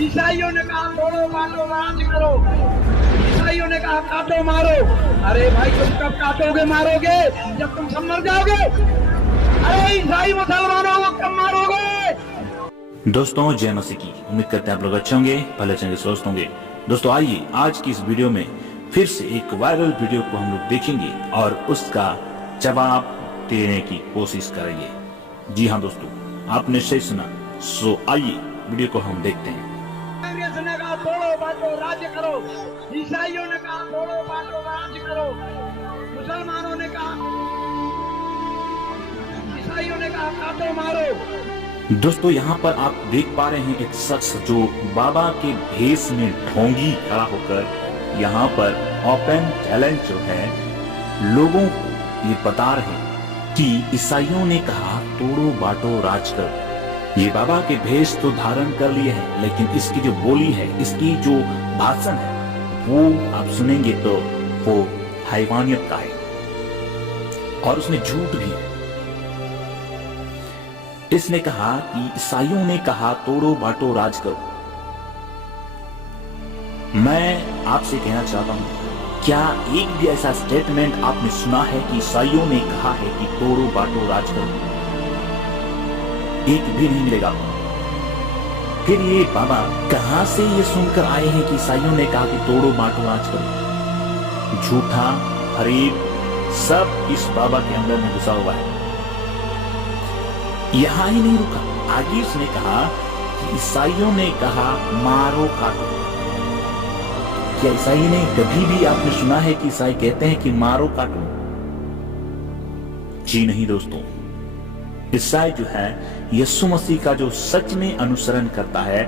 ईसाइयों ने कहा तोड़ो बांटो राज करो, ईसाइयों ने कहा काटो मारो। अरे भाई तुम कब काटोगे मारोगे? जब तुम सब मर जाओगे। अरे ईसाई मुसलमानों को कब मारोगे? दोस्तों जय मसीह की। उम्मीद करते हैं आप लोग अच्छे होंगे, भले चंगे स्वस्थ होंगे। दोस्तों आइए आज की इस वीडियो में फिर से एक वायरल वीडियो को हम लोग देखेंगे और उसका जवाब देने की कोशिश करेंगे। जी हाँ दोस्तों, आपने सही सुना। सो आइए वीडियो को हम देखते हैं। कांग्रेस ने कहा तोड़ो बांटो राज्य करो, ईसाइयों ने कहा तोड़ो बांटो राज्य करो, मुसलमानों ने कहा, ईसाइयों ने कहा काटो मारो। दोस्तों यहाँ पर आप देख पा रहे हैं एक शख्स जो बाबा के भेष में ढोंगी खड़ा होकर यहाँ पर ओपन चैलेंज जो है लोगों को ये बता रहे हैं कि ईसाइयों ने कहा तोड़ो बांटो राज करो। ये बाबा के भेष तो धारण कर लिए हैं, लेकिन इसकी जो बोली है, इसकी जो भाषण है, वो आप सुनेंगे तो वो हैवानियत का है और उसमें झूठ भी है। इसने कहा कि ईसाइयों ने कहा तोड़ो बांटो राज करो। मैं आपसे कहना चाहता हूं, क्या एक भी ऐसा स्टेटमेंट आपने सुना है कि ईसाइयों ने कहा है कि तोड़ो बांटो राज करो? एक भी नहीं मिलेगा। फिर ये बाबा कहां से ये सुनकर आए हैं कि ईसाइयों ने कहा कि तोड़ो बांटो राज करो? झूठा फरेब सब इस बाबा के अंदर में घुसा हुआ है। यहां ही नहीं रुका, आगे उसने कहा कि ईसाइयों ने कहा मारो काटो। क्या ईसाई ने कभी भी आपने सुना है कि ईसाई कहते हैं कि मारो काटो? जी नहीं दोस्तों, ईसाई जो है यीशु मसीह का जो सच में अनुसरण करता है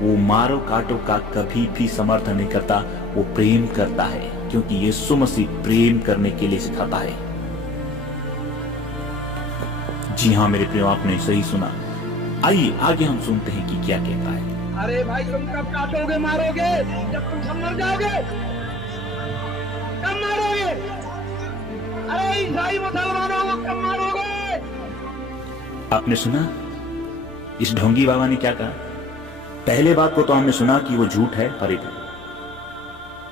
वो मारो काटो का कभी भी समर्थन नहीं करता, वो प्रेम करता है, क्योंकि यीशु मसीह प्रेम करने के लिए सिखाता है। जी हाँ मेरे प्रियो, आपने सही सुना। आइए आगे हम सुनते हैं कि क्या कहता है। अरे भाई तुम कब काटोगे मारोगे? जब तुम सब मर जाओगे। कब मारोगे? अरे ईसाई मुसलमानों को कब मारोगे? आपने सुना इस ढोंगी बाबा ने क्या कहा? पहले बात को तो हमने सुना कि वो झूठ है, फरेब है।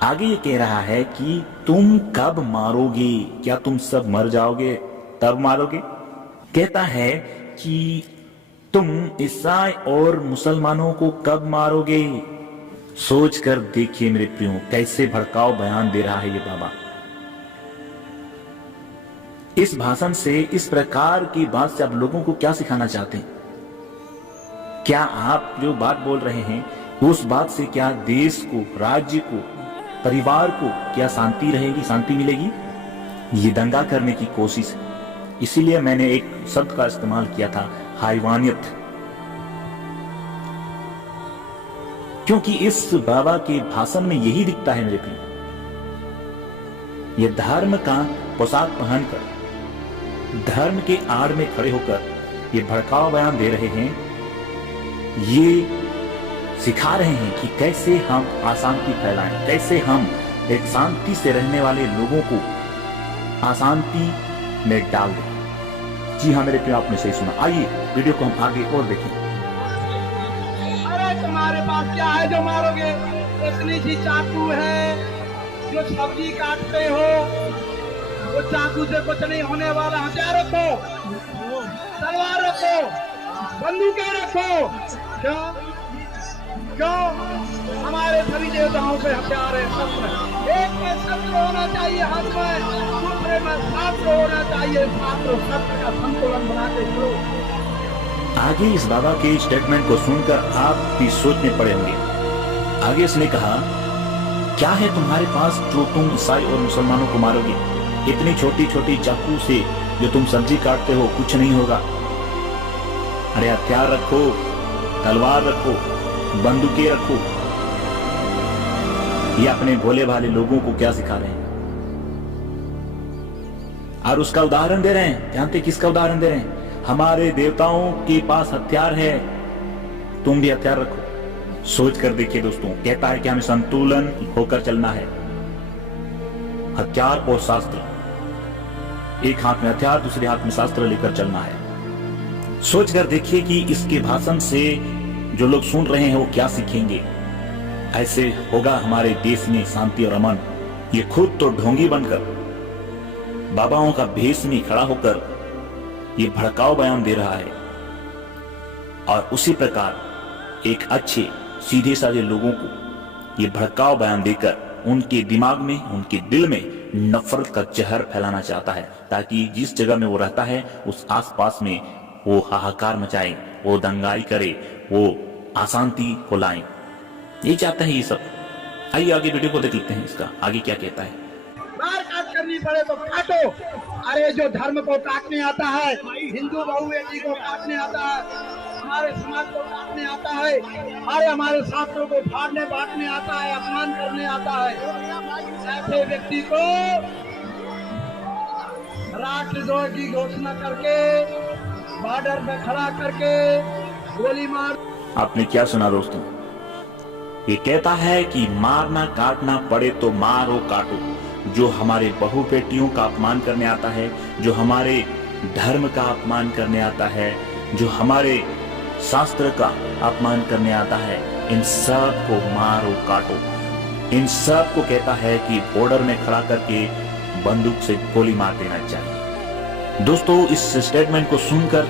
आगे ये कह रहा है कि तुम कब मारोगे? क्या तुम सब मर जाओगे तब मारोगे? कहता है कि तुम ईसाई और मुसलमानों को कब मारोगे? सोच कर देखिए मेरे प्रियो, कैसे भड़काऊ बयान दे रहा है ये बाबा। इस भाषण से, इस प्रकार की बात से आप लोगों को क्या सिखाना चाहते हैं? क्या आप जो बात बोल रहे हैं उस बात से क्या देश को, राज्य को, परिवार को क्या शांति रहेगी, शांति मिलेगी? ये दंगा करने की कोशिश है। इसीलिए मैंने एक शब्द का इस्तेमाल किया था, हैवानियत, क्योंकि इस बाबा के भाषण में यही दिखता है मेरे प्रिय। ये धर्म का पोशाक पहनकर, धर्म के आड़ में खड़े होकर ये भड़काऊ बयान दे रहे हैं। ये सिखा रहे हैं कि कैसे हम अशांति फैलाएं, कैसे हम एक शांति से रहने वाले लोगों को अशांति में डाल दें। जी हाँ मेरे प्रिय, आपने सही सुना। आइए वीडियो को हम आगे और देखें। अरे तुम्हारे पास क्या है जो मारोगे? इतनी सी चाकू है जो सब्जी काटते हो, वो चाकू से कुछ नहीं होने वाला। हथियार रखो, तलवार रखो, बंदूकें रखो। क्यों? हमारे सभी देवताओं से हथियार है, शस्त्र। एक में शस्त्र होना चाहिए हाथ में, दूसरे में शास्त्र होना चाहिए। शास्त्र शस्त्र का संतुलन बना के चलो। आगे इस बाबा के स्टेटमेंट को सुनकर आप भी सोचने पड़े होंगे। आगे इसने कहा, क्या है तुम्हारे पास जो तुम ईसाई और मुसलमानों को मारोगे? इतनी छोटी छोटी चाकू से जो तुम सब्जी काटते हो कुछ नहीं होगा। अरे हथियार रखो, तलवार रखो, बंदूकें रखो। ये अपने भोले भाले लोगों को क्या सिखा रहे हैं और उसका उदाहरण दे रहे हैं। जानते किसका उदाहरण दे रहे हैं? हमारे देवताओं के पास हथियार है, तुम भी हथियार रखो। सोच कर देखिए दोस्तों, कहता है कि हमें संतुलन होकर चलना है। हथियार और शास्त्र, एक हाथ में हथियार, दूसरे हाथ में शास्त्र लेकर चलना है। सोचकर देखिए कि इसके भाषण से जो लोग सुन रहे हैं वो क्या सीखेंगे? ऐसे होगा हमारे देश में शांति और अमन? ये खुद तो ढोंगी बनकर बाबाओं का भेष में खड़ा होकर ये भड़काऊ बयान दे रहा है, और उसी प्रकार एक अच्छे सीधे साधे लोगों को ये भड़काऊ बयान देकर उनके दिमाग में, उनके दिल में नफरत का जहर फैलाना चाहता है, ताकि जिस जगह में वो रहता है उस आसपास में वो हाहाकार मचाए, वो दंगाई करे, वो अशांति को लाए। ये चाहता है ये सब। आइए आगे वीडियो को देख लेते हैं, इसका आगे क्या कहता है। मार काट करनी पड़े तो काटो। अरे जो धर्म को काटने आता है, हिंदू बहु बेटी को काटने आता है, हमारे समाज को काटने आता है, अरे हमारे शास्त्रों को फाड़ने बांटने आता है, अपमान करने आता है, ऐसे व्यक्ति को राष्ट्रद्रोह की घोषणा करके बॉर्डर में खड़ा करके गोली मार। आपने क्या सुना दोस्तों? ये कहता है कि मारना काटना पड़े तो मारो काटो। जो हमारे बहु बेटियों का अपमान करने आता है, जो हमारे धर्म का अपमान करने आता है, जो हमारे शास्त्र का अपमान करने आता है, इन सब को मारो काटो। इन सब को कहता है कि बॉर्डर में खड़ा करके बंदूक से गोली मार देना चाहिए। दोस्तों, इस स्टेटमेंट को सुनकर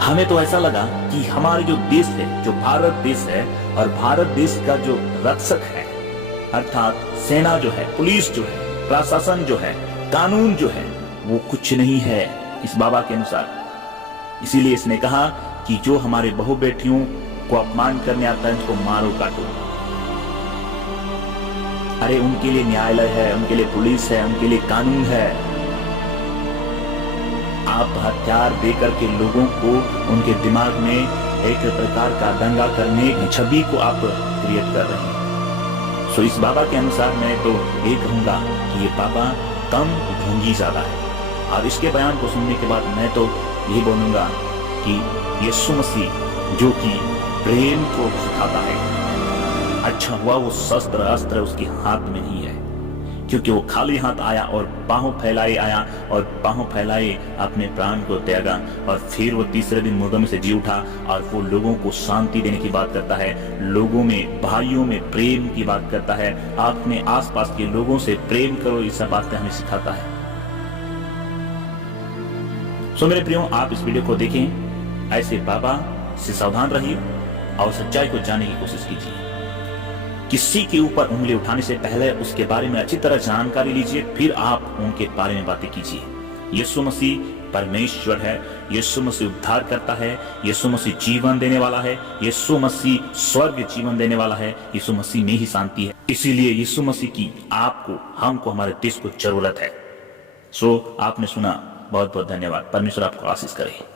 हमें तो ऐसा लगा कि हमारे जो देश है, जो भारत देश है, और भारत देश का जो रक्षक है, अर्थात सेना जो है, पुलिस जो है, प्रशासन जो है, कानून जो है, वो कुछ नहीं है इस बाबा के अनुसार। इसीलिए इसने कहा कि जो हमारे बहु बेटियों को अपमान करने आता है उसको मारो काटो। अरे उनके लिए न्यायालय है, उनके लिए पुलिस है, उनके लिए कानून है। आप हथियार देकर के लोगों को उनके दिमाग में एक प्रकार का दंगा करने की छवि को आप क्रिएट कर रहे हैं। सो इस बाबा के अनुसार मैं तो ये कहूंगा कि ये बाबा कम ढोंगी ज्यादा है। और इसके बयान को सुनने के बाद मैं तो यही बोलूंगा कि यीशु मसीह जो कि प्रेम को सिखाता है, अच्छा हुआ वो शस्त्र अस्त्र उसके हाथ में नहीं है, क्योंकि वो खाली हाथ आया और बाहों फैलाए आया और बाहों फैलाए अपने प्राण को त्यागा, और फिर वो तीसरे दिन मुर्दों में से जी उठा, और वो लोगों को शांति देने की बात करता है, लोगों में, भाइयों में प्रेम की बात करता है, अपने आसपास के लोगों से प्रेम करो, ये सब बातें हमें सिखाता है। सो मेरे प्रियो, आप इस वीडियो को देखें, ऐसे बाबा से सावधान रहिए और सच्चाई को जानने की कोशिश कीजिए। किसी के ऊपर उंगली उठाने से पहले उसके बारे में अच्छी तरह जानकारी लीजिए, फिर आप उनके बारे में बातें कीजिए। यीशु मसीह परमेश्वर है, यीशु मसीह उद्धार करता है, यीशु मसीह जीवन देने वाला है, यीशु मसीह स्वर्ग जीवन देने वाला है, यीशु मसीह में ही शांति है। इसीलिए यीशु मसीह की आपको, हमको, हमारे देश को जरूरत है। सो आपने सुना, बहुत बहुत धन्यवाद। परमेश्वर आपको आशीष करे।